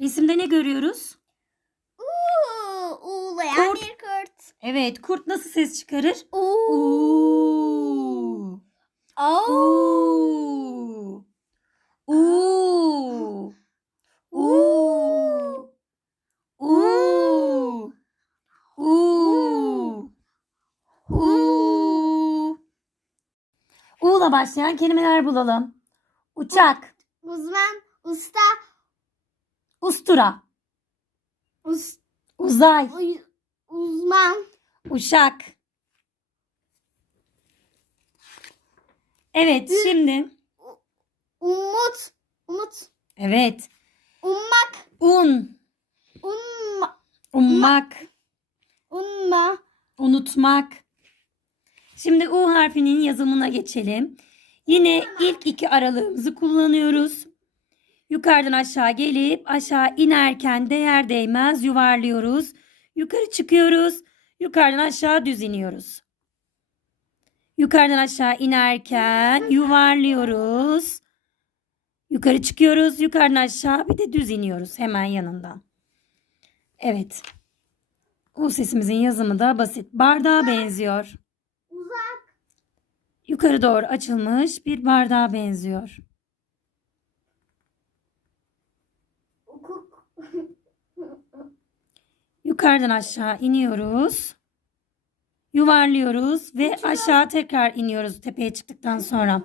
Resimde ne görüyoruz? Uuu, uğulayan Kurt. bir kurt. Evet, kurt nasıl ses çıkarır? Uuu. Uuu. Uuu. Uuu. Uuu. Uuu. Uuu. Uuu. U'la başlayan kelimeler bulalım. Uçak, Uzman, usta, ustura, us, uzay, uy- uzman, uşak. Evet, şimdi. umut, umut, evet. ummak, Un, umma, ummak, umma, unutmak. Şimdi U harfinin yazımına geçelim. Yine ilk iki aralığımızı kullanıyoruz. Yukarıdan aşağı gelip aşağı inerken değer değmez yuvarlıyoruz. Yukarı çıkıyoruz. Yukarıdan aşağı düz iniyoruz. Yukarıdan aşağı inerken yuvarlıyoruz. Yukarı çıkıyoruz. Yukarıdan aşağı bir de düz iniyoruz hemen yanından. Evet. U sesimizin yazımı da basit. Bardağa benziyor. uzak, Yukarı doğru açılmış bir bardağa benziyor. Yukarıdan aşağı iniyoruz. Yuvarlıyoruz ve aşağı tekrar iniyoruz tepeye çıktıktan sonra.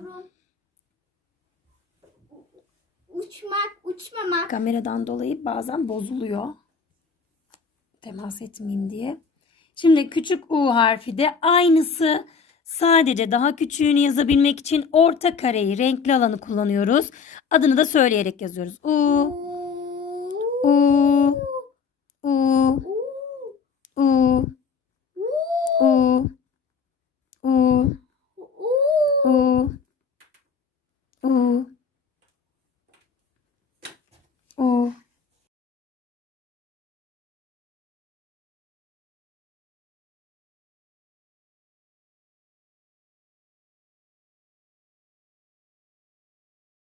uçmak, uçmamak, Kameradan dolayı bazen bozuluyor. Temas etmeyeyim diye. Şimdi küçük U harfi de aynısı. Sadece daha küçüğünü yazabilmek için orta kareyi, renkli alanı kullanıyoruz. Adını da söyleyerek yazıyoruz. U,